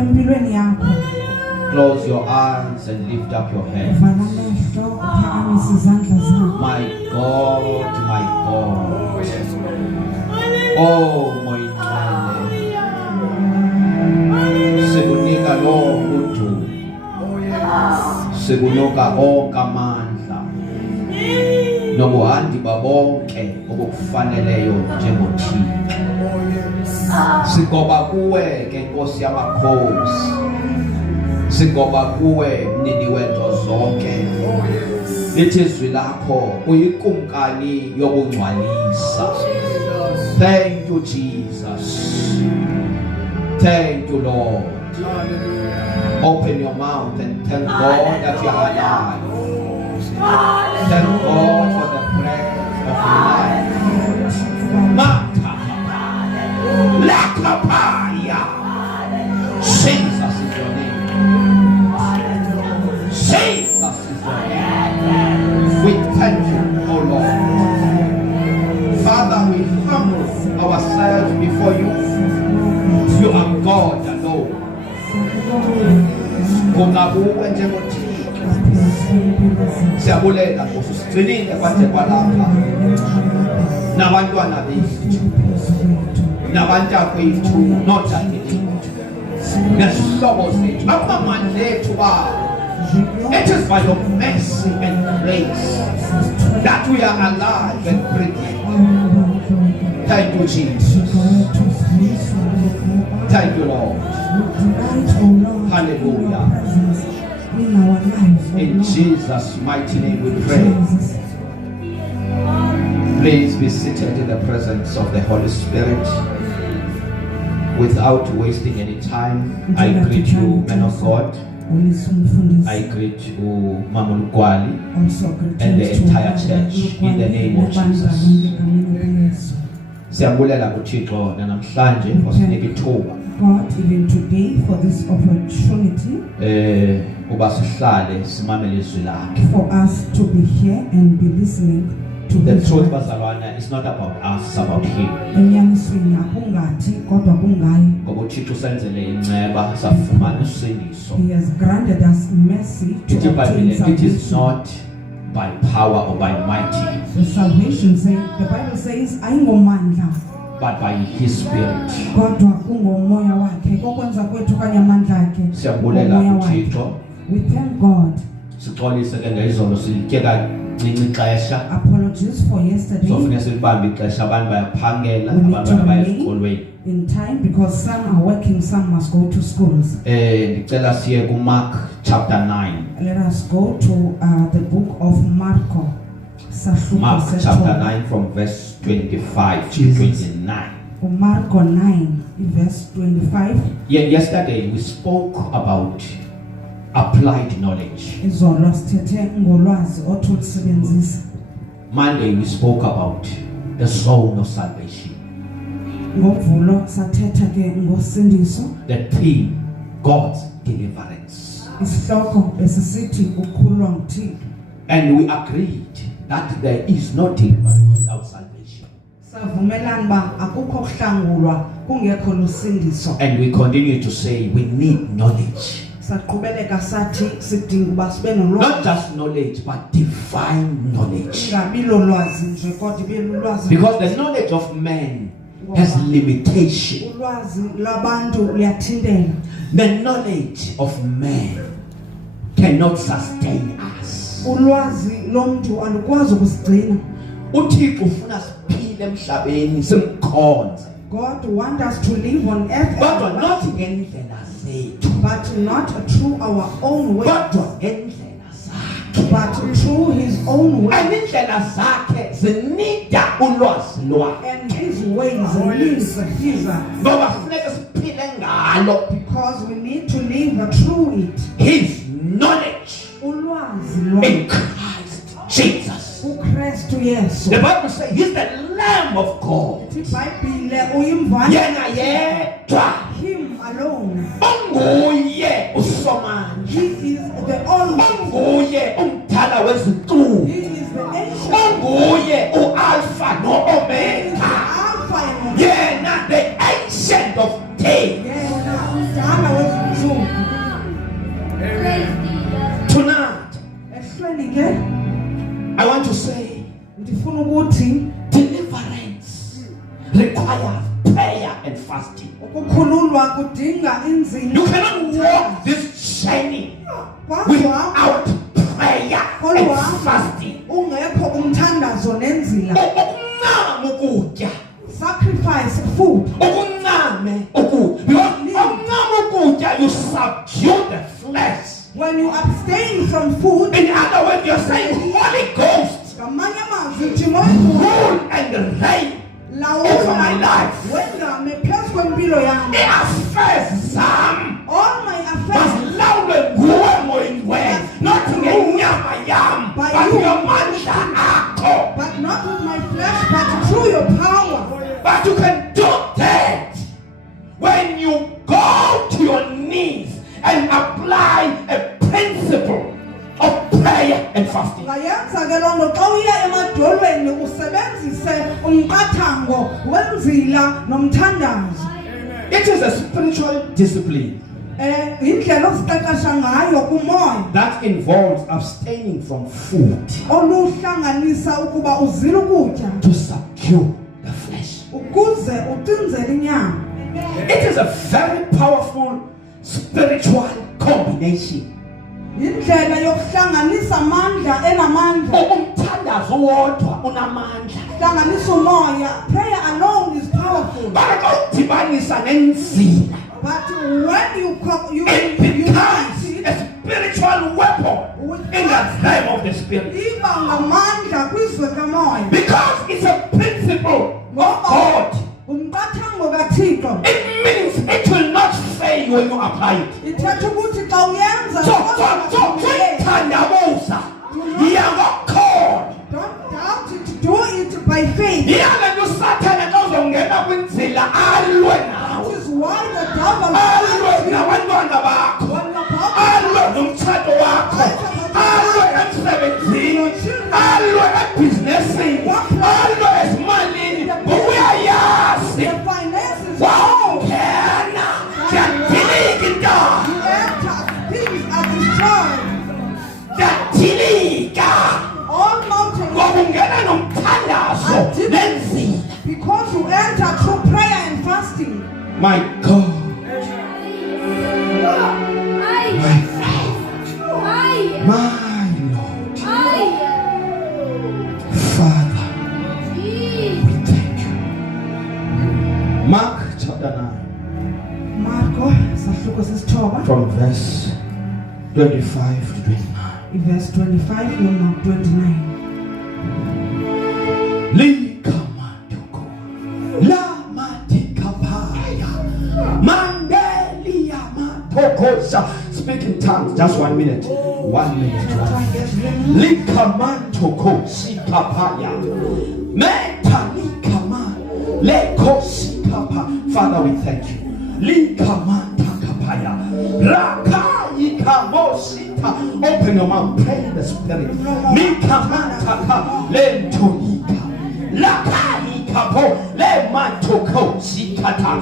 empilweni yakho. Close your eyes and lift up your hands. Vala amehlo uphakamise izandla zakho. My God, my God. Oh, moyingcwele. Sikunika lo udumo. Sikunika onke amandla. Nobuhandi babonke obukufaneleyo njengoThixo. Sigoba kuwe ke Nkosi yamakhosi. Sigoba kuwe mnini wento zonke. Lithi izwi lakho uyikumkani yokungcwalisa. Thank you, Jesus. Thank you, Lord. Open your mouth and thank God that you are alive. Thank God for the breath of life. Mata Lakapaya. Jesus is your name. Jesus is your name. We thank you, O Lord. Father, we humble ourselves before you. You are God alone. Kungabuwe njengoThixo. Siyabulela Nkosi usigcinile kwade kwalapha. Nabantwana bethu. Nabantakwethu nodadewethu. Nesihlobo sethu. Abamandla ethu baba. It is by your mercy and grace that we are alive and breathing. Thank you, Jesus. Thank you, Lord. Hallelujah. In Jesus' mighty name we pray. Please be seated in the presence of the Holy Spirit. Without wasting any time, I greet you, men of God. I greet you, Mama Lukwali, and the entire church in the name of Jesus. Siyabulela kuThixo namhlanje osinika ithuba. God, even today, for this opportunity, uba sihlale simamele izwi lakhe. For us to be here and be listening to the His truth word. bazalwana, it's not about us, it's about Him. Enyanisweni akungathi kodwa kungaye. Ngoba uThixo usenzele inceba safumana usindiso. He has granted us mercy to Ithi obtain iBhayibhile it is salvation. not by power or by mighty, The salvation the Bible says ayingomandla but by His Spirit. kodwa kungomoya wakhe kokwenza kwethu kanye amandla akhe. Siyabulela Umoya wakhe. kuThixo. We thank God. Sixolise ke ngezolo silitye kancinci ixesha. Apologies for yesterday. Sofuneka silibambe ixesha abantu bayaphangela, We need abantu to baya remain esikolweni. in time because some are working, some must go to schools. Ndicela siye kuMark chapter 9. Let us go to the book of Marko. Mark chapter 9 from verse 25 to 29. Marko 9, verse 25. Yeah, yesterday we spoke about applied knowledge. Izolo sithethe ngolwazi othulisebenzisa. Monday we spoke about the zone of salvation. Ngovulo sathetha ke ngosindiso. The theme, God's deliverance. Isihloko esisithi ukukhulwa nguThixo. And we agreed that there is no deliverance without salvation. Savumelana ba akukho kuhlangulwa kungekho lusindiso. And we continue to say we need knowledge. Saqhubeleka sathi sidinga uba sibe nolwazi. Not just knowledge, but divine knowledge. Ngabi lo lwazi nje kodwa ibe lulwazi. Because the knowledge of man has limitation. Ulwazi labantu luyathintela. The knowledge of man cannot sustain us. Ulwazi lomuntu alukwazi ukusigcina. uThixo ufuna siphile emhlabeni simkhonze. God wants us to live on earth, Kodwa not ngendlela zethu, but not through our own way, kodwa ngendlela zakhe. but through His own way. And indlela zakhe zinida ulwazi lwakhe. And His ways needs His, Ngoba kufuneka siphile ngalo. because we need to live through it. His knowledge Ulwazi in lwakhe Christ Jesus. uKristu Yesu. The Bible says He's the Lamb of God. iBhayibhile uyimvana. Yena yedwa Him alone. onguye usomandla. He is the only. Onguye umdala wezinhlungu. He is the ancient. Onguye uAlpha noOmega. Alpha and Omega. Yena the ancient of days. Yena umdala wezulu. Tonight, I want to say, deliverance requires prayer and fasting. You cannot walk this journey without prayer and fasting. Sacrifice food. You subdue the flesh. When you abstain from food, in other words, you're saying Holy Ghost, rule and reign over my life. It affects some. All my affairs, not not with my flesh, but through your power. But you can do that when you go to your knees and apply a principle of prayer and fasting. It is a spiritual discipline that involves abstaining from food to subdue the flesh. It is a very powerful spiritual combination. Prayer alone is powerful. But when you it becomes a spiritual weapon in the realm of the spirit. Because it's a principle of God. It means it will not fail when you apply it. You are not called. Don't doubt it. Do it by faith. That is why the devil because you enter through prayer and fasting. My God, my Lord, Father, we thank you. Mark chapter 9, from verse 25 to 29. Verse 25 to 29. Speak in tongues, just 1 minute. 1 minute. Likamantoko sikapaya. Metalikama leko sikapa. Father, we thank you. Likamantakapaya. Rakayikamosita. Open your mouth, pray in the spirit. Likamantaka lentonika. Lakayikapo lemantoko sikata.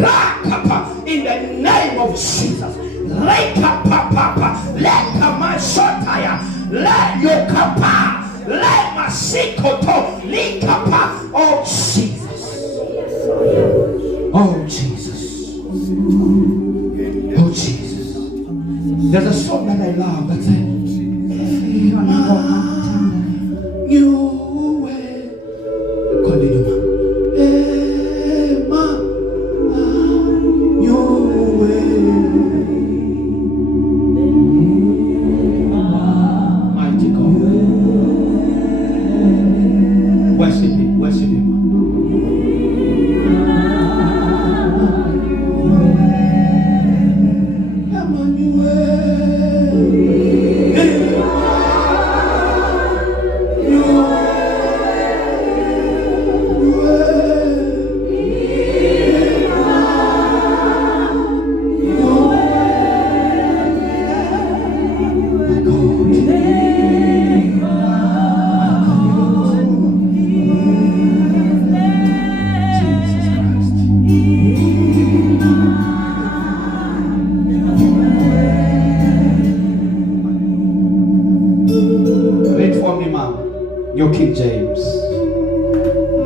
Rakapa in the name of Jesus. Leka papa, leka mashotaya, le yokapa, le masikoto, likapa. Oh Jesus, oh Jesus, oh Jesus. There's a song that I love that says, you way, continue. New King James.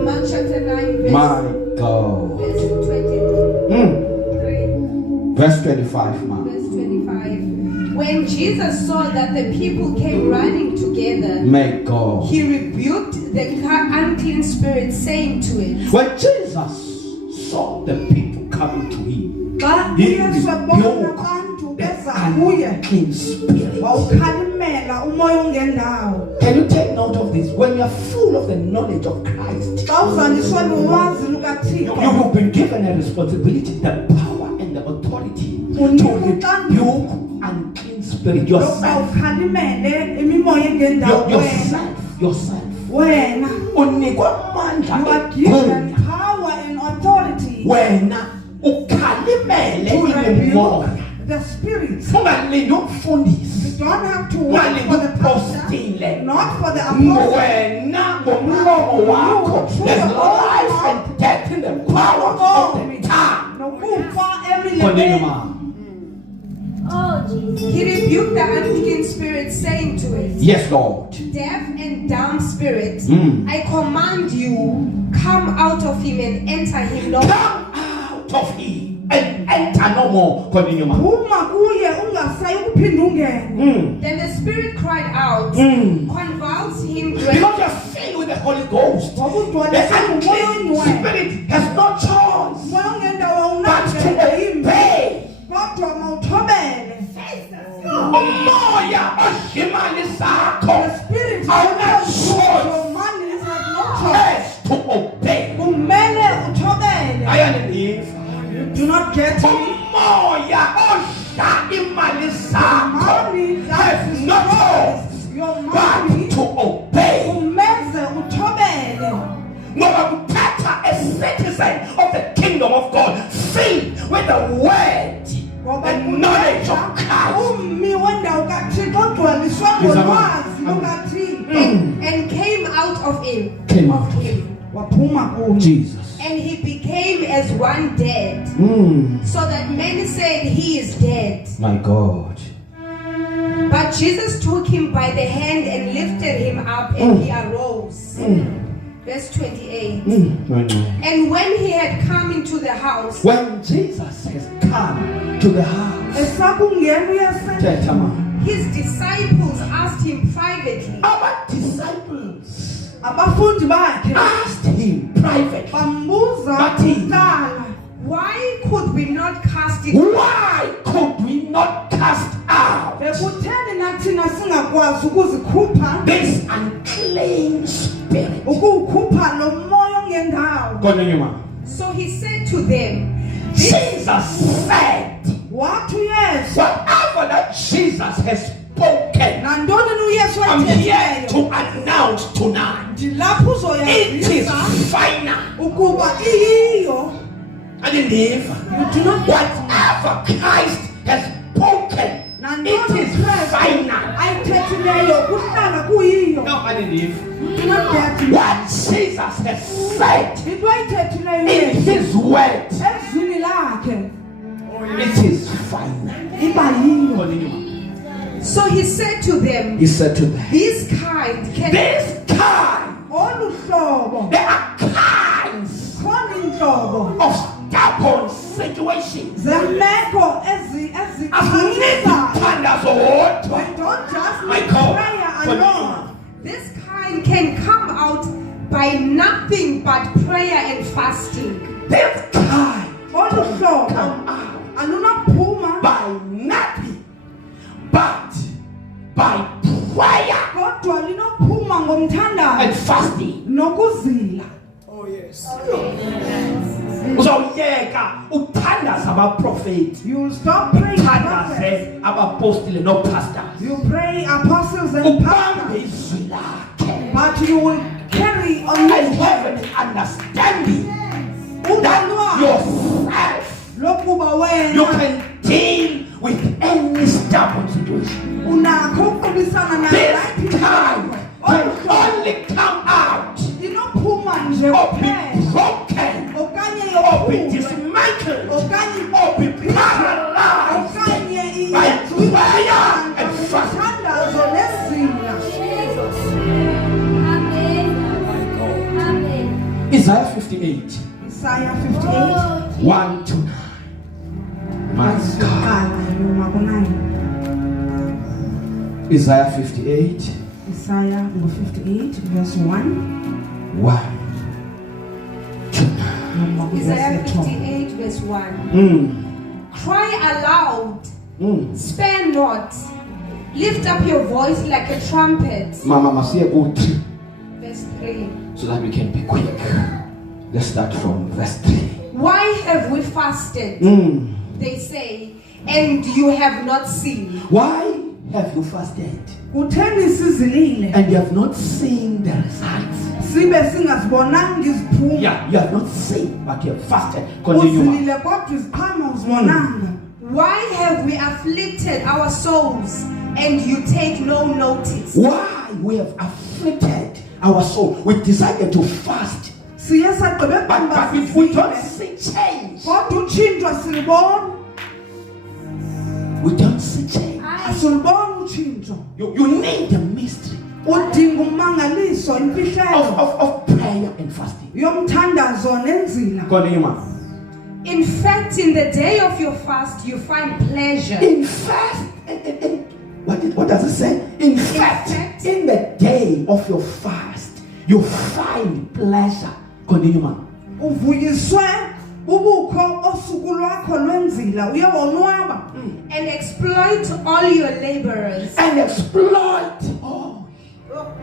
Mark chapter 9, verse, My God. verse 23. Verse 25, man. Verse 25. When Jesus saw that the people came running together, My God. he rebuked the unclean spirit, saying to it, When Jesus saw the people coming to him, Xa he uyesu ebona rebuked abantu the beza kuye unclean spirit. wawukhalimela umoya ongendawo. Can you take note of this? When you are full of the knowledge of Christ, Xa uzaliswe lulwazi you lukaThixo have been given a responsibility, the power and the authority to rebuke unclean spirit. lokuba Yourself. ukhalimele imimoya engendawo wena. Yourself. Wena. Unikwa You are amandla given power and authority wena ukhalimele to imimoya. rebuke the spirits. Ungalindi umfundisi. You don't have to wait for the pastor, Ungalindi not for the apostle. wena ngomlomo wakho. There's life and death in the power of the tongue. Nokufa Continue, emilele. ma'am. he rebuked the unclean spirit, saying to it, Yes, Lord. deaf and dumb spirit, Mm. I command you, come out of him and enter him no more. Come out of him and enter no more. Continue, ma'am. Uma kuye ungasayi ukuphinda ungene. Then the spirit cried out, convulsed him Because greatly. you're filled with the Holy Ghost. The Wakugcwalisa ngumoya unclean oyingcwele. spirit has no choice Umoya ongendawo but to awunakho obey. kodwa mawuthobele. Umoya oshimali sakho The spirit awuna choice your man has no choice. to obey. Kumele uthobele. Ayaniniva. You do not get me. Umoya osha imali sakho Money has that no choice destroys your but money. to obey. Umeze uthobele. Ngoba kuthatha a citizen of the kingdom of God filled with the word and knowledge of Christ. Umi wendawo kaThixo ogcwaliswe ngolwazi lukaThixo. And came out of him. Came out of him. Waphuma kuye. Jesus. And he became as one dead, so that many said he is dead. My God. But Jesus took him by the hand and lifted him up, and he arose. Verse 28. And when he had come into the house, When Jesus has come to the house, Esakungena uyase. Thetha ma. his disciples asked him privately, Our disciples Abafundi bakhe asked him privately, bambuza Bathi. kuqala. why could we not cast it? why could we not cast out Bekutheni nathina singakwazi ukuzikhupha this unclean spirit? ukuwukhupha lo moya ongendawo. Continue, ma. So he said to them, Jesus said, Wathi uYesu whatever that Jesus has spoken, nantoni na uYesu I'm here ayithethileyo to announce tonight. ndilapho It is uzoyazisa final. ukuba iyiyo. And in the You do not whatever Christ has spoken, it is final. ayithethileyo kuhlala kuyiyo. No, I didn't. You do not get me. What Jesus has said Into ayithethileyo in uYesu His word, ezwini lakhe it is final. iba yiyo. Continue. so he said to them, He said to them, this kind can this kind, Olu hlobo there are kinds khona intlobo of stubborn situations. zemeko Asinethi ezixhaphakisayo. thandazo wodwa. We don't just My need God. prayer Continue. alone. this kind can come out by nothing but prayer and fasting. This kind Olu hlobo come out alunaphuma by nothing but by prayer kodwa linophuma and ngomthandazo fasting. nokuzila. Uzawuyeka ukuthandaza abaprofeti, You will stop praying prophets. uthandaze abapostile no-pastors. You pray apostles and pastors, Ubambe izwi lakhe but you will carry on and this have word. an understanding that Ungalwazi yourself lokuba you wena can deal with any stubborn situation. unakho ukuqubisana nayo This yiphi time can only come out inophuma nje or be kuphela broken okanye or be yophume dismantled okanye or be paralyzed okanye by prayer and fasting. imithandazo nezila. 58. Isaiah 58 1 to 9. My God. Isaiah 58. Isaiah number 58 verse 1. 1 to 9. Isaiah 58 verse 1. Cry aloud, spare not, lift up your voice like a trumpet. Mama, must go 3 Verse 3. so that we can be quick. Let's start from verse 3. Why have we fasted? They say, and you have not seen. Why have you fasted Utheni sizilile and you have not seen the results? sibe singazibonanga iziphumo. Yeah, you have not seen, but you have fasted. Continue. Uzilile kodwa iziqhamo uzibonanga. Why have we afflicted our souls and you take no notice? Why we have afflicted our soul? We decided to fast, Siye sagqiba but we don't see change. kodwa utshintsho silibona. We don't see change. Asilibona utshintsho. You need the mystery Udinga umangaliso imfihlelo of prayer and fasting. yomthandazo nenzila. Continue. In fact, in the day of your fast, you find pleasure. In fact, what does it say? In fact, in the day of your fast, you find pleasure. Continue, man. Uvuyiswe ubukho osuku lwakho lwenzila uye wonwaba. And exploit all your laborers. And exploit all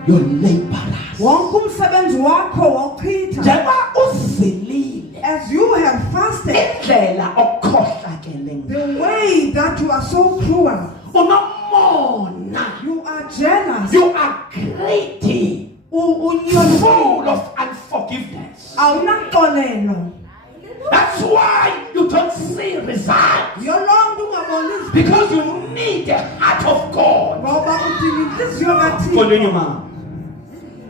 your laborers. Wonke umsebenzi wakho wachitha. Njengoba uzilile As you have fasted, indlela okhohlakele the way that you are so cruel, unomona, you are jealous, you are greedy, full of unforgiveness. awunaxolelo. That's why you don't see results, Yolonto ungaboni because you need the heart of God. ngoba udinga inhliziyo kaThixo. Continue, man.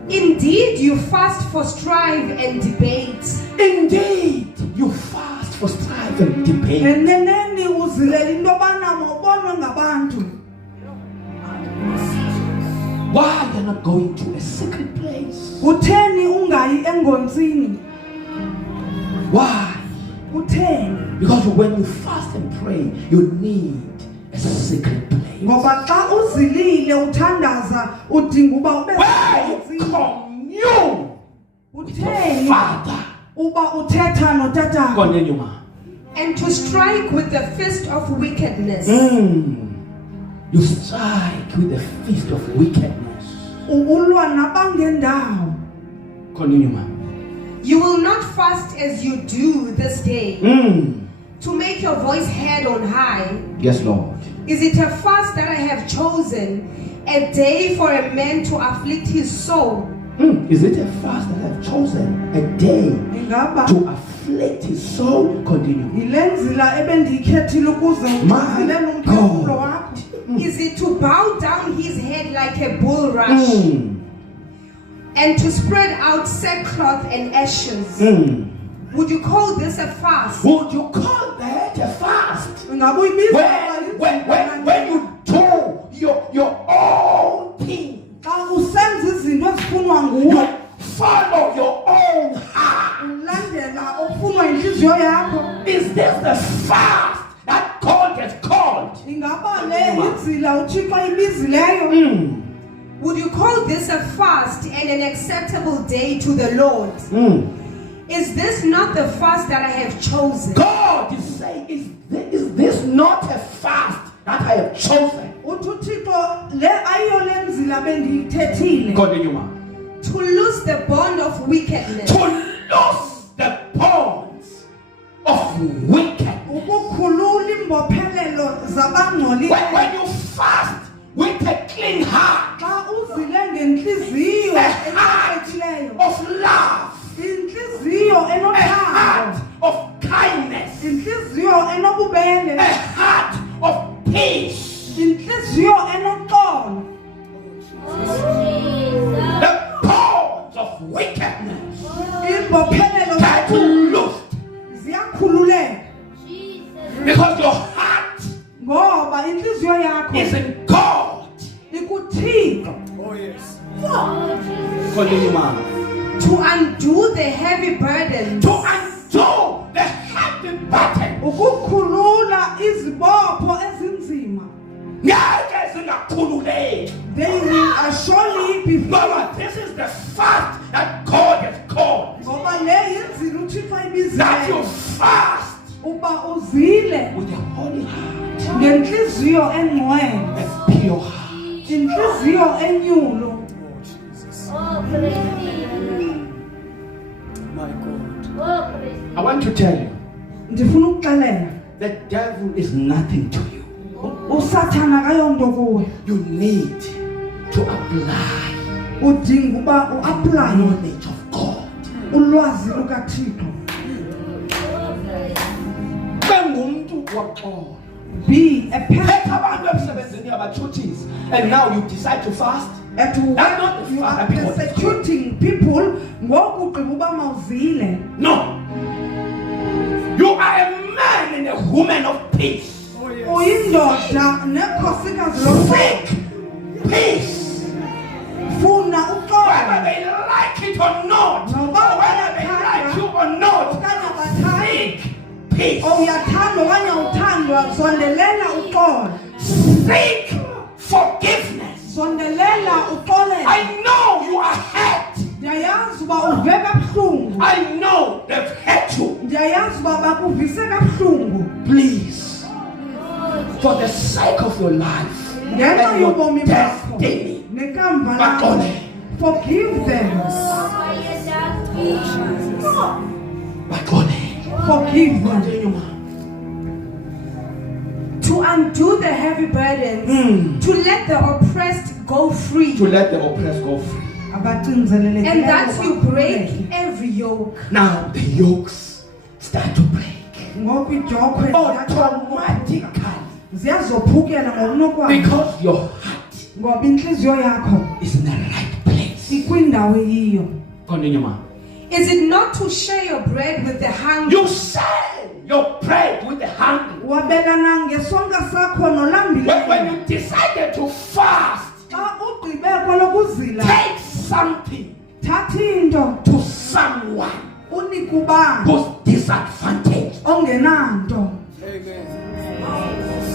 Indeed, you fast for strife and debate. Indeed, you fast for strife and debate. Eneneni uzilela into yobana mobonwe ngabantu. Why you're not going to a secret place? Utheni ungayi engonzini? Why? Utheni? Because when you fast and pray, you need a secret place. Ngoba xa uzilile uthandaza udinga uba ube Where you sengonzini. commune with your Utheni Father. uba uthetha notatakho. Continue, man. And to strike with the fist of wickedness. You strike with the fist of wickedness. Ulwa nabangendawo. Continue, man. You will not fast as you do this day, to make your voice heard on high. Yes, Lord. Is it a fast that I have chosen, a day for a man to afflict his soul? Is it a fast that I've chosen? A day Ingaba to afflict his soul? Continue. ilenzila ebendiyikhethile ukuze uxazelele umphefumlo wakho. Is it to bow down his head like a bulrush, and to spread out sackcloth and ashes? Would you call this a fast? Would you call that a fast? Ingaba uyibiza When you do your own thing, xa usenza izinto ezifunwa you nguwe, follow your own heart. ulandela ofunwa yinhliziyo yakho. Is this the fast that God has called? Ingaba le yinzila uThixo ibizileyo? Would you call this a fast and an acceptable day to the Lord? Is this not the fast that I have chosen? God is saying, is this not a fast that I have chosen? Uthi uThixo le ayiyo le nzila bendiyithethile. Continue, man. To loose the bond of wickedness. To loose the bonds of wickedness. Ukukhulula imbophelelo zabangcolileyo. When you fast with a clean heart, Xa uzile ngenhliziyo a heart ecacileyo, of love, inhliziyo a heart enothando, of kindness, inhliziyo enobubele, a heart of peace, inhliziyo enoxolo. the bonds of wickedness Imbophelelo that loosed ziyakhululeka because your heart ngoba inhliziyo yakho is in God. ikuThixo. Continue, man. To undo the heavy burden. To undo the heavy burden. Ukukhulula izibopho ezinzima. Ngeke zingakhululeki. They will surely be free. But this is the fast that God has called. Ngoba le yenzile uThixo That you ayibizile. fast Uba uzile with a holy heart, ngenhliziyo engcwele, a pure heart. inhliziyo enyulo. Oh, praise thee. My God. Oh, praise thee. I want to tell you, Ndifuna ukuxelela, the devil is nothing to you. uSathana akayonto kuwe. You need to apply Udinga uba uapply knowledge of God. ulwazi lukaThixo. Bengumuntu waxola. Be a person Phethe abantu emsebenzini yabathuthizi, and now you decide to fast. at That's work. not the You fast are that people persecuting people. Ngoku ugqiba uba mawuzile. No. You are a man and a woman of peace. Uyindoda nekhosikazi lomfo. Seek peace. Funa Whether uxolo. they like it or not, or whether they like you or not, Okanye abathandi. seek peace. Uyathanda okanye uthandwa, sondelela uxolo. Seek forgiveness. Sondelela uxolele. I know you are hurt. Ndiyayazi uba uve kabuhlungu. I know they've hurt you. Ndiyayazi uba bakuvise kabuhlungu. Please, for the sake of your life Ngenxa and your yobomi bakho destiny, nekamva baxole. lakho. Forgive them. Baxole. Forgive them. Continue, ma. To undo the heavy burdens. To let the oppressed go free. To let the oppressed go free. Abacinzelelekileyo And that you break bakhululeke. every yoke. Now the yokes start to break Ngoku ijokhwe automatically ziyazophukela ngokunokwayo. because your heart Ngoba inhliziyo yakho is in the right place. ikwindawo eyiyo. Continue, ma. Is it not to share your bread with the hungry? You share your bread with the hungry. Wabelana ngesonka sakho nolambileyo. When you decided to fast, Xa ugqibe kwalokuzila, take something thatha into to someone unike ubani who's disadvantaged. ongenanto.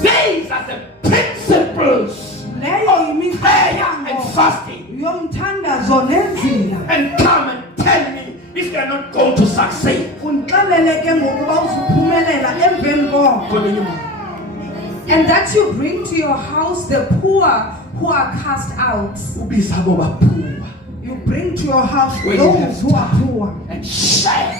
These are the principles Leyo of prayer and yimithetho fasting. yomthandazo nenzila. And come and tell me if you're not going to succeed. Undixelele ke ngokuba uzuphumelela emveni koko. Continue, ma. And that you bring to your house the poor who are cast out. Ubiza abo baphuwa. You bring to your house When you have those who are poor. and share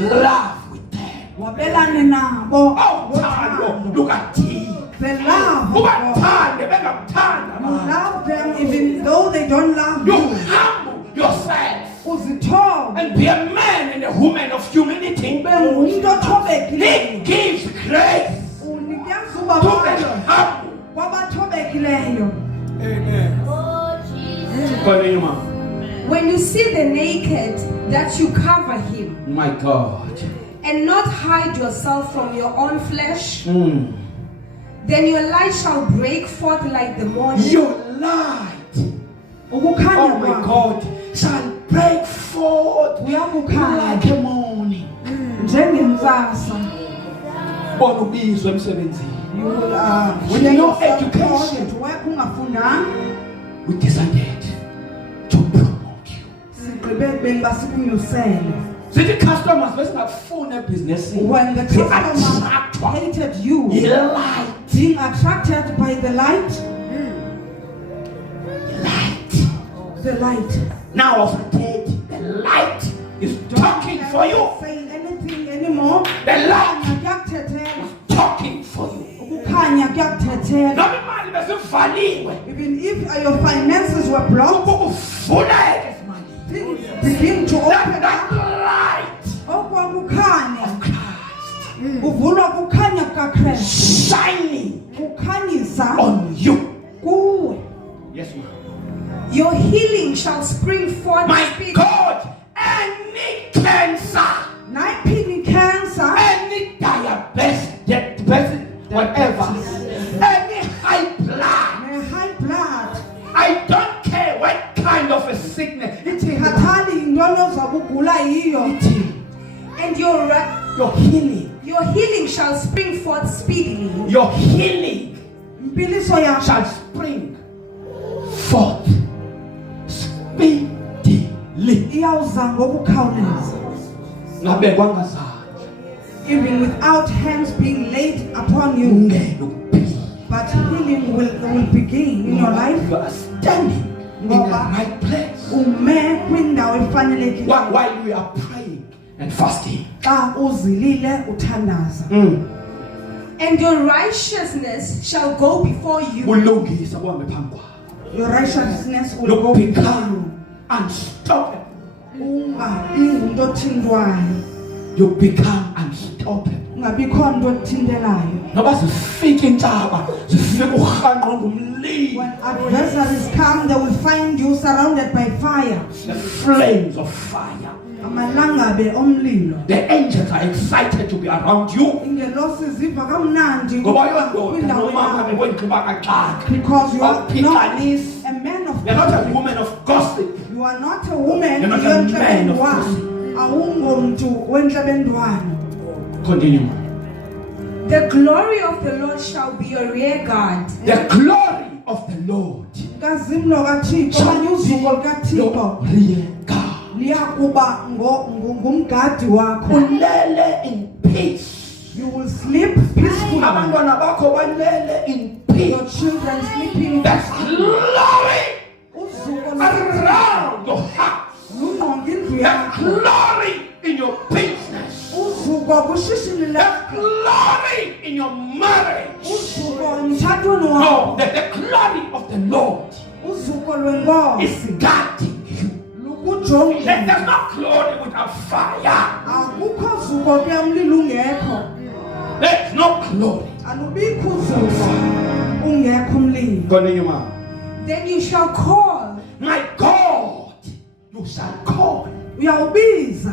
love with them. Wabelane nabo. Awuthando lukaThixo. The love of God. Ubathande bengakuthanda You abantu. love them even though they don't love You you. humble yourself Uzithobe. and be a man and a woman of humility. Ube ngumuntu othobekileyo. He gives grace Unikeza to ubabalo the humble. kwabathobekileyo. Oh, Jesus. Continue, ma. When you see the naked, that you cover him, My God. and not hide yourself from your own flesh, then your light shall break forth like the morning. Your light, Ukukhanya oh my kwakho God, shall break forth uyakukhanya like a morning. njengentsasa. Bona ubizwe emsebenzini. You will With share no yourself education. to work ungafundanga. We decided to promote you. Sigqibe benga sikunyusele. See the customers besingafuna ebhizinesini. When the customers hated you, Light. being attracted by the light, the light. Now of the light is talking for you. Saying anything anymore. The light Kukhanya kuyakuthethela. is talking for you. Ukukhanya kuyakuthethela. Noma imali besivaliwe. Even if your finances were blocked, Ukuvuleka imali. things begin to open That up. light Okwakukhanya of Christ uvulwa kukhanya kukaKristu. shining Kukhanyisa on you. kuwe. Yes, ma'am. Your healing shall spring forth. My speed. God, any cancer, Nayiphi cancer, any diabetes, whatever, any high blood, high blood, I don't care what kind of a sickness. ithi hathali intwana ogula yiyo. And your healing shall spring forth speedily. your healing Impiliso yakho shall spring forth speedily. iyawuza ngokukhawuleza. Ngabekwa ngazandla Even without hands being laid upon you. ungene ukuphila. But healing will begin in your life. You are standing in the right place. Ume kwindawo efanelekile. While we are praying and fasting. Xa uzilile uthandaza. And your righteousness shall go before you. Ulungisa kuhambe phambi kwakho. Your righteousness will go before you. Become unstoppable. Ungabi ngumuntu othintwayo. You become unstoppable. Ungabikho nto okuthintelayo. Noba zifike intaba, zifike uhanqo ngumlilo. When adversaries come, they will find you surrounded by fire. The flames of fire. Amalangabe omlilo. The angels are excited to be around you. Ingelosi ziva kamnandi Ngoba yondoda kwindawo noma yakho. ngekwenxiba kaxaka. Because you are not Awuphikanisi. a man of You're not a gossip. woman of gossip. You are not a woman. You're not a man of gossip. Awungomntu wenhlebendwana. Continue. The glory of the Lord shall be your rear guard. The glory of the Lord Kazimlo kaThixo okanye uzuko lukaThixo your rear guard. liyakuba ngumgadi wakho. Ulele in peace. You will sleep peacefully. Abantwana bakho balele in Your peace. children sleeping There's glory uzuko around your house. lungqonga indlu There's yakho. glory in your business. Uzuko kushishini There's lakho. glory in your marriage. Uzuko emtshatweni No, wakho. the glory of the Lord Uzuko lwenkosi is guarding you. lukujongile. There's no glory without fire. Akukho zuko ke umlilo ungekho. There's no glory. Alubikho uzuko ungekho umlilo. Continue, ma'am. Then you shall call, My God, you shall call, Uyawubiza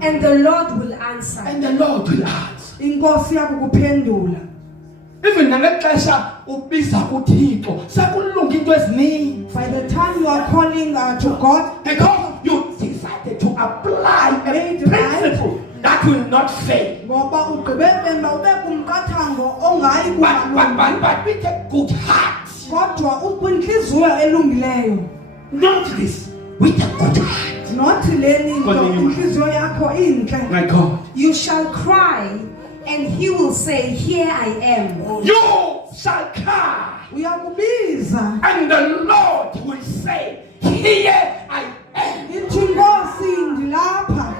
and the Lord will answer. and the Lord will answer. inkosi yakukuphendula. Even ngexesha ubiza uThixo sekulunga into eziningi By the time you are calling to God, because you decided to apply a principle that will not fail. ngoba ugqibebemba ube kumqathango ongayi kumalunga. But with a good heart. Kodwa ukwinhliziyo elungileyo. Not this, with a good heart. Not leni nto Continue. inhliziyo yakho inhle. My God. You shall cry, and he will say, Here I am. You shall cry, Uyakubiza. and the Lord will say, Here I am, Ithi inkosi ndilapha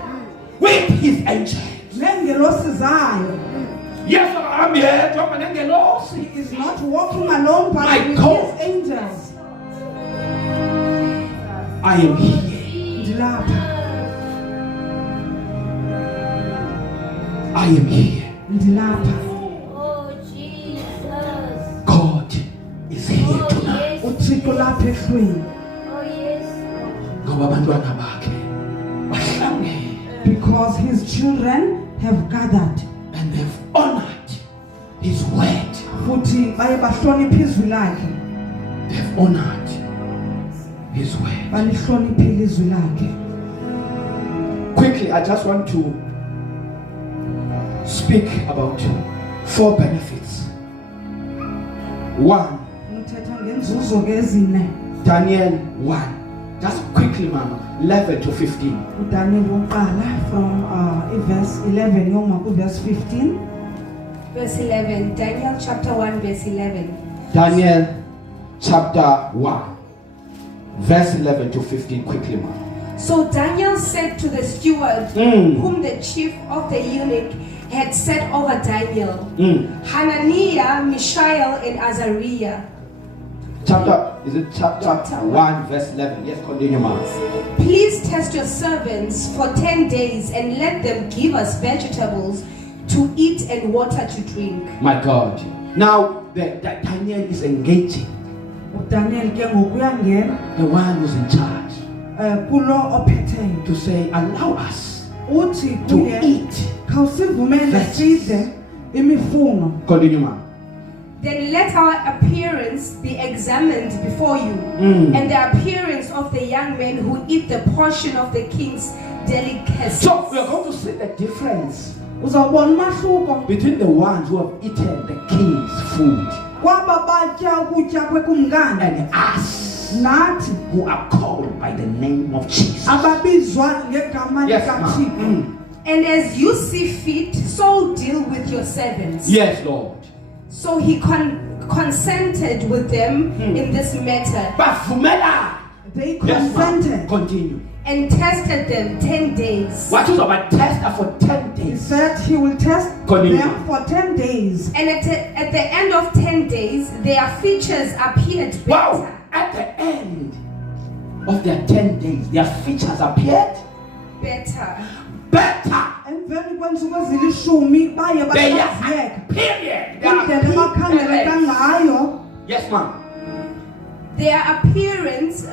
with his angels. neengelosi zayo. Yes, I'm here, talking about He is not walking alone but My with God. his angels. I am here. Ndilapha. I am here. Ndilapha. Oh, Jesus. God is here Oh, tonight. yes. Uthixo lapha ehlweni. Oh, yes. Ngoba abantwana bakhe bahlangene Because his children have gathered. and they've honored his word. Futhi baye bahlonipha izwi lakhe. They've honored his word. Balihloniphile izwi lakhe. Quickly, I just want to speak about 4 benefits. 1, Ngithetha ngenzuzo ke ezine. Daniel 1. Just quickly, Mama. 11 to 15. uDaniel woqala from verse 11 yoma ku verse 15. Verse 11. Daniel chapter 1, verse 11. Daniel chapter 1. Verse 11 to 15. Quickly, Mama. So Daniel said to the steward, whom the chief of the eunuch had set over Daniel, Hananiah, Mishael, and Azariah, Is it chapter 1, verse 11? Yes, continue, Mama. please test your servants for 10 days and let them give us vegetables to eat and water to drink. My God. Now, Daniel is engaging uDaniel ke ngokuyangena the one who's in charge kulo ophetheyo. to say, allow us Uthi to kuye eat. khawusivumele sidle imifuno. Continue, Mama. Then let our appearance be examined before you, and the appearance of the young men who eat the portion of the king's delicacies. So we are going to see the difference Uzawubona umahluko between the ones who have eaten the king's food kwaba batya ukutya kwekumkani and us nathi who are called by the name of Jesus. ababizwa ngegama Yes, likaThixo. ma'am. And as you see fit, so deal with your servants. Yes, Lord. So he consented with them in this matter Bafumela. They Yes, ma'am. consented. Continue. and tested them 10 days. What is about tester for 10 He days? said he will test Continue. them for 10 days. And at the end of 10 days, their features appeared better. Wow! At the end of their 10 days, their features appeared Better. better. Emveni kwensuku ezilishumi baye They bahlaziyeka. are period. They are Indlela bakhangeleka appearance. ngayo, Yes, ma'am. Their appearance,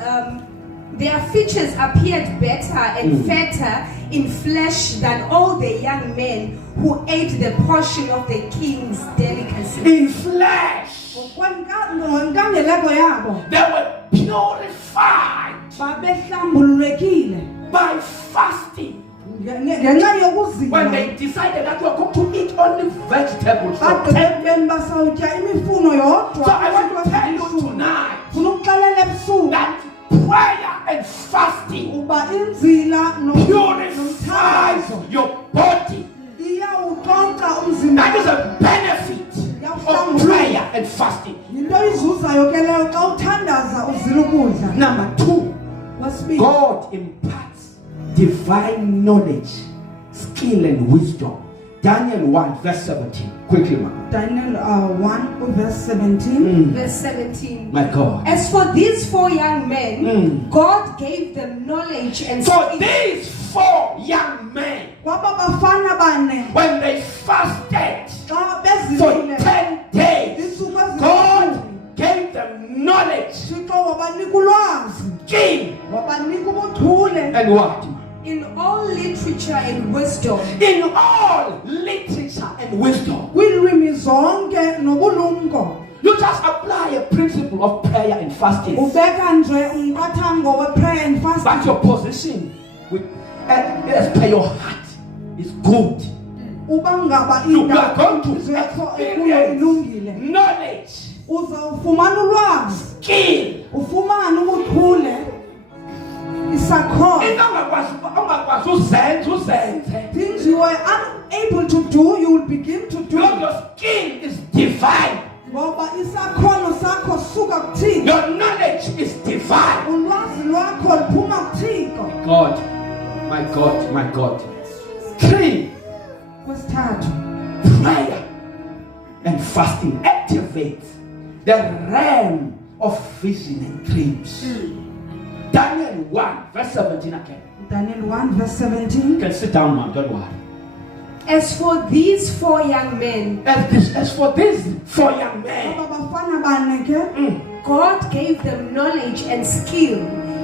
their features appeared better and fatter in flesh than all the young men who ate the portion of the king's delicacy. In flesh, ngenkangeleko yabo they were purified babehlambululekile by fasting. ngenxa When yokuzila. they decided that we are going to eat only vegetables for Kade 10 bebeni basawutya imifuno yodwa. So I want to tell you tonight Funa ukuxelela ebusuku that prayer and fasting uba inzila purifies nomthandazo your body. iyawucoca umzimba. That is a benefit of prayer and fasting. Yinto izuzayo ke leyo xa uthandaza uzila ukudla. Number 2, Wesibili, God imparts divine knowledge, skill, and wisdom. Daniel 1, verse 17. Quickly, man. Daniel 1 verse 17. Verse 17. My God. As for these 4 young men, God gave them knowledge and For skill. these 4 young men, Kwaba bafana bane when they fasted xa for bezilile 10 days, insuku God ezilishumi gave them knowledge, Thixo wabanika ulwazi, skill, wabanika ubuchule and what? In all literature and wisdom. In all literature and wisdom. kwiilwimi zonke nobulumko. You just apply a principle of prayer and fasting. Ubeka nje umqathango we-prayer and But fasting. your position with as per your heart is good. Uba ngaba You are going to zakho ekuyo ilungile, experience knowledge, uzawufumana ulwazi, skill. ufumane ubuchule, isakhono. Ungakwazi uzenze. Things you were unable to do, you will begin to do. Because your skill is divine. Ngoba isakhono sakho suka kuThixo. Your knowledge is divine. Ulwazi lwakho luphuma kuThixo. God, my God, my God. 3, Kwesithathu, prayer and fasting activates the realm of vision and dreams. Daniel 1, verse 17 again. Daniel 1 verse You 17. can sit down, man, don't worry. As for these 4 young men, As for these 4 young men, Ngoba bafana bane ke, God gave them knowledge and skill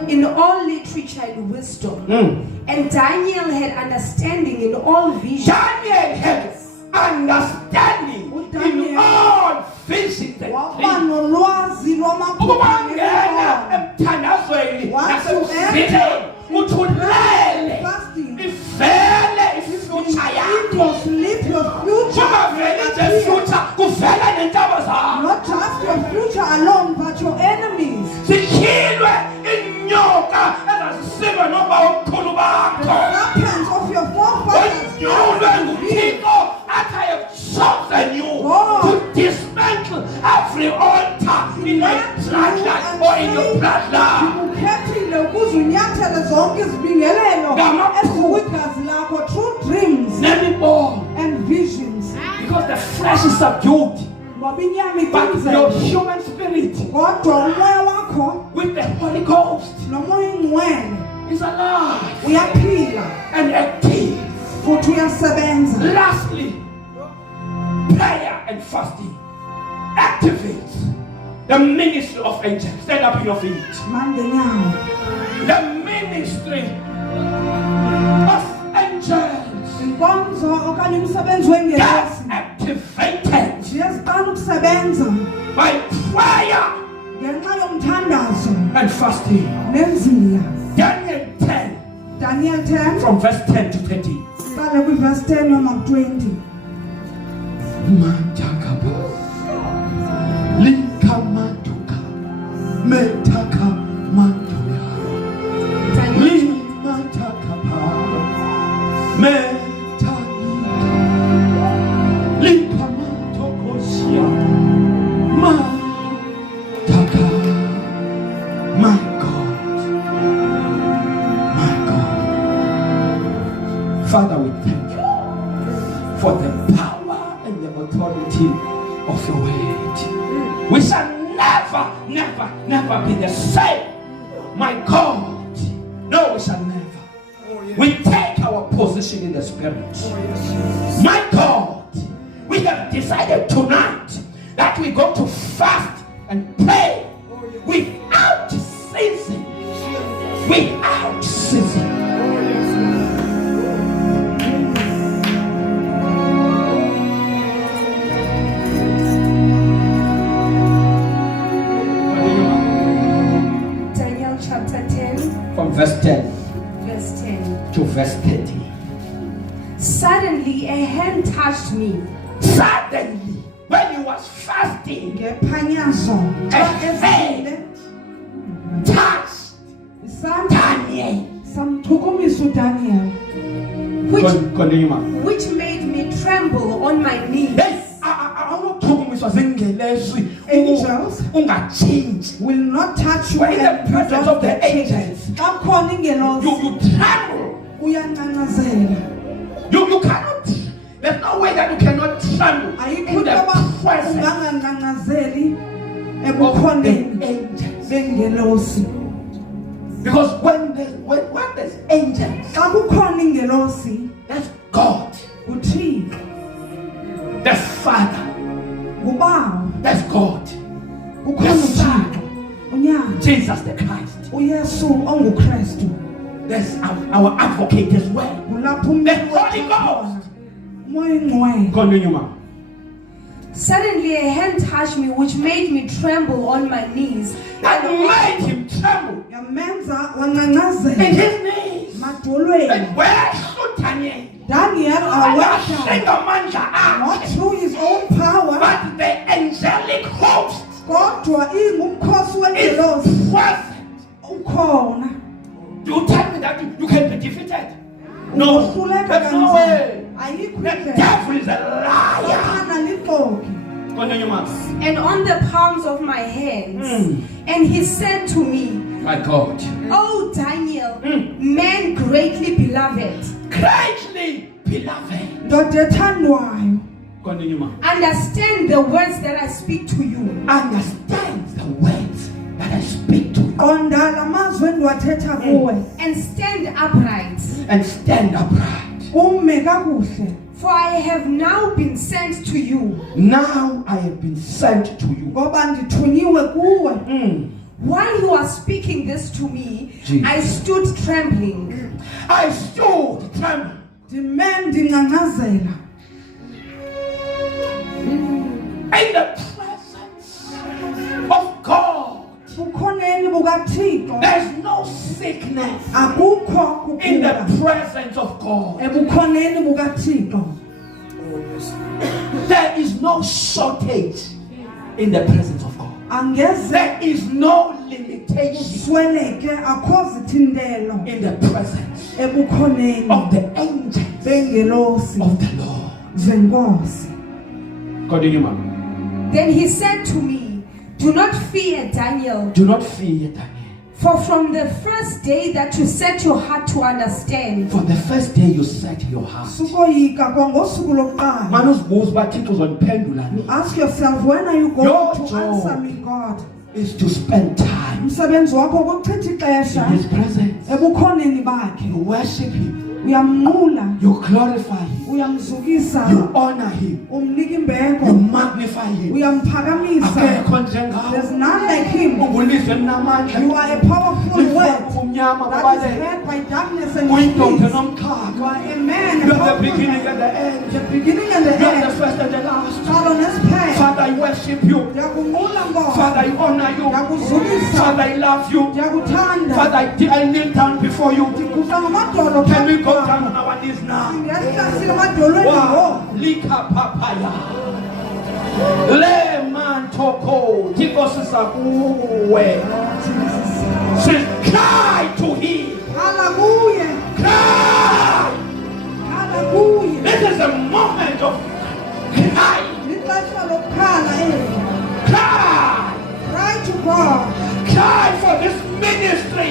in all literature and wisdom. And Daniel had understanding in all visions. Daniel had understanding in all visions and waba dreams. nolwazi Ukubangena lwamaphupho. emthandazweni Once you nasekuzileni uthulele Fasting. ivele ifuture It yakho. will sleep your future. Kungaveli nje future kuvela nentaba zakho. Not just your future alone, but your enemies. Sikhilwe inyoka ezasisilwa noma omkhulu The bakho. serpents of your forefathers. Onyulwe nguThixo athi I have chosen you to dismantle every altar in my bloodline or in your bloodline. Ukhethile ukuze unyathele zonke izibingelelo Ngamaphupho. ezikwigazi lakho, true dreams Never and visions. because the flesh is subdued, Ngoba inyama but your icinzele, human spirit kodwa umoya wakho with the Holy Ghost nomoya ingcwele is alive uyaphila and active. futhi uyasebenza. Lastly, prayer and fasting activates the ministry of angels. Stand up in your feet. Mangenyawo. The ministry of angels Inkonzo okanye umsebenzi gets wengelezi activated ziyaziqala ukusebenza by prayer ngenxa yomthandazo and fasting. nenzila. Daniel 10, Daniel 10 from verse 10 to 13. qala kwi-verse 10 noma 20. Matakaba Likamatuka Metaka Matoya Daniel, Limatakapa Metaka Likamatokosia Mataka. My God, my God. Father, we thank you for the power and the authority of your word. We shall never, never, never be the same. My God, no, we shall never. We take our position in the spirit. My God, we have decided tonight that we're going to fast and pray without ceasing. Without ceasing. Daniel chapter 10, From verse 10 verse 10. to verse 30. Suddenly a hand touched me. Suddenly, when he was fasting, ngephanyazo xa ezile touched isandla Daniel. samchukumisa uDaniel Continue, ma. which made me tremble on my knees. Yes, awunokuchukumiswa zingelezwi. Angels Ungachange. will not touch you When in the and you presence don't of the get changed. angels, Xa khona ingelosi you tremble. uyanqanqazela. You cannot. There's no way that you cannot tremble Ayikho in into the presence unganqanqazeli of ebukhoneni the angels. bengelosi. Because when there's angels, Xa kukhona ingelosi that's God, uThixo, that's Father, nguBaba, that's God, kukhona Yes, uThixo, unyana, Jesus the Christ. uYesu onguKristu. There's our advocate as well. Kulapho The umuntu Holy Ghost. Moya Ngcwele. Continue, ma. Suddenly a hand touched me which made me tremble on my knees. That made him tremble Yamenza in wanqanqazela his knees. madolweni. And where should Daniel? Daniel awakha not Not through his own power but the angelic host kodwa ingumkhosi is wengelosi present. ukhona. You tell me that you can be defeated? No, Ungohluleka there's no kanjani. way. Ayikho The indlela. devil is a liar. Sathana liqoki. Continue, ma. And on the palms of my hands. And he said to me, My God. O Daniel, man greatly beloved, Greatly beloved. Ndoda ethandwayo, Continue, ma. understand the words that I speak to you. Understand the words that I speak to you. qonda la mazwi endiwathetha kuwe And stand upright. And stand upright. ume kakuhle. For I have now been sent to you. Now I have been sent to you. Ngoba ndithunyiwe kuwe. While he was speaking this to me, Jesus. I stood trembling. I stood trembling. Ndime ndingqanqazela In the presence of God. bukhoneni bukaThixo. There's no sickness Akukho in the kugula presence of God. ebukhoneni bukaThixo. There is no shortage in the presence of God. Angeze There is no limitation sweleke akho zithindelo in the presence ebukhoneni of the angels bengelosi of the Lord. zenkosi. Continue, ma'am. Then he said to me, do not fear, Daniel, Do not fear, Daniel. for from the first day that you set your heart to understand, For the first day you set your heart. Sukoyika kwangosuku lokuqala. Manuzibuza uba Thixo uzondiphendula nini? Ask yourself, when are you going Your to job answer me, God? Is to spend time Umsebenzi wakho ukuchitha in ixesha His presence. ebukhoneni bakhe. You worship Him. Uyamnqula, You glorify Him. uyamzukisa You honor him. umnika You imbeko magnify him. uyamphakamisa. Akekho njengawe. There's none like him. Ungulizwe linamandla. You are a powerful Lifuka word ubumnyama that is babalele. heard by darkness and Uyindoda peace. nomkhakha. You are a man, You a are the powerful beginning man. and the end. The beginning and the You are the end. first and the last. Qala nesiphetho. Father, I worship you. Ndiyakunqula Nkosi. Father, I honor you. Ndiyakuzukisa. Father, I love you. Ndiyakuthanda. Father, I kneel down before you. Ndikufa ngamadolo Can we phambi go kwakho. down on our knees now? Ndiyasihlasile emadolweni Wow. ngoku. Lika papaya. Le man toko. Tiko sisakuwe. Say, cry to him. Khala kuye. Cry. Khala kuye. This is a moment of crying. Lixesha lokukhala eli. Cry. Cry to God. Cry for this ministry.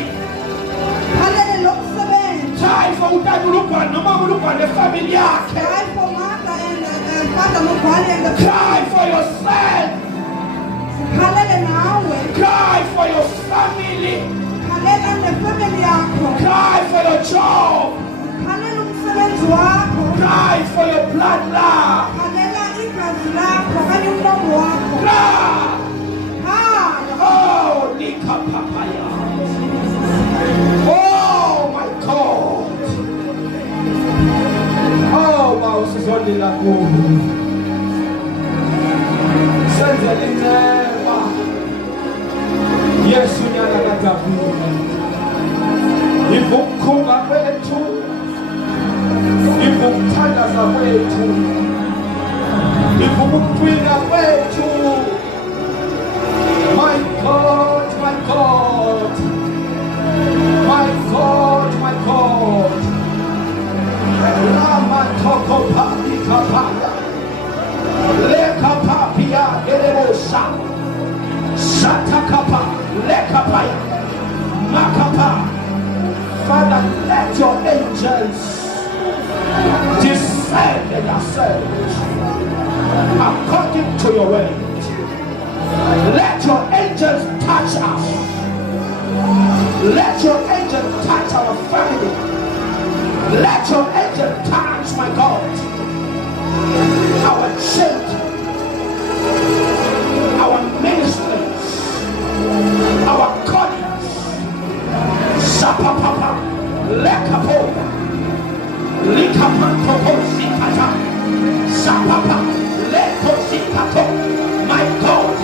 Khalele lo msebenzi. Cry for utatulukwane noma ulukwane family yakhe. Cry for mother and father Mugwani and the Cry for yourself. Khalele nawe. Cry for your family. Khalela nefamily yakho. Cry for your job. Khalela umsebenzi wakho. Cry for your bloodline. Khalela igazi lakho okanye umlomo wakho. Cry. Khala. Oh, Lika Papaya. Oh, my God. Oh, mouse is only like Senza l'interva. Yesu nyana katapula. Ivukuka kwetu. Ivukuthandaza kwethu. Ivukutwina kwethu. My God, my God. My God, my God. Lama toko papi kapaya. Leka papia gerebosa. Shatakapa. Lekapaya. Makapa. Father, let your angels descend in your service according to your word. Let your angels touch us. Let your angels touch our family. Let your angels touch, my God, our children, our ministries, our colleagues. Sapapapa, lekapoya, likapantopo sikata, sapapa, leko sikato, my God.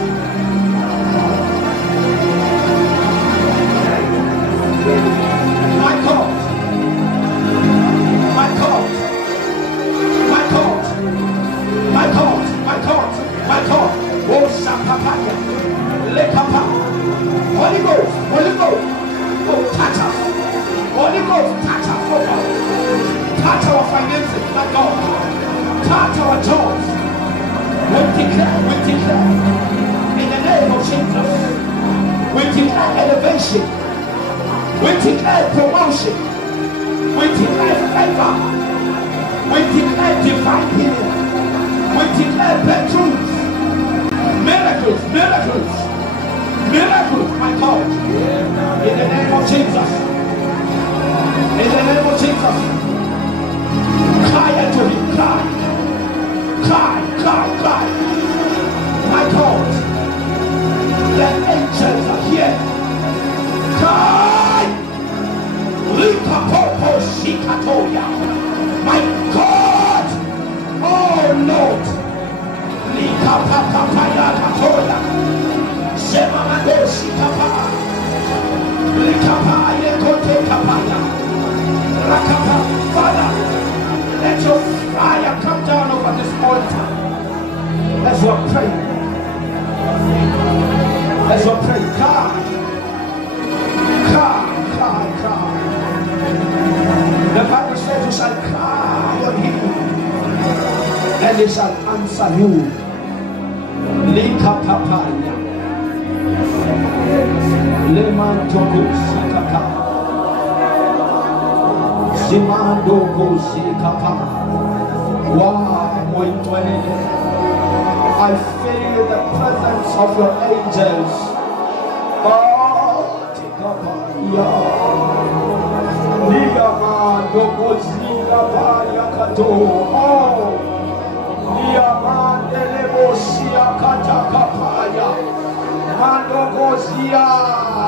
My God, my God, my God, my God, my God, my God. Oh, Sapapaya, Lekapa, Holy Ghost, Holy Ghost, oh, touch us, Holy Ghost, touch us, oh God, touch our finances, my God, touch our jobs. We declare, in the name of Jesus, we declare elevation. We declare promotion. We declare favor. We declare divine healing. We declare breakthroughs. Miracles, miracles, miracles, my God. In the name of Jesus. In the name of Jesus. Cry unto him. Cry. Cry, cry, cry. My God. The angels are here. Cry. Likapopo shikatoya. My God. Oh Lord. Likapapapaya katoya. Semamado shikapa. Likapaya kote kapaya. Rakapa. Father, let your fire come down over this altar. As you are praying. As you are praying. God. Cry, cry, cry. The Bible says you shall cry on him and he shall answer you. Lika papaya. Leman toko sikapa. Zimando ko sikapa. Wow, I feel the presence of your angels. Oh, Tikapaya. Niyama doko sikapa yaka kato. Oh, Yamandele bosia katakapaya. Mandogozia.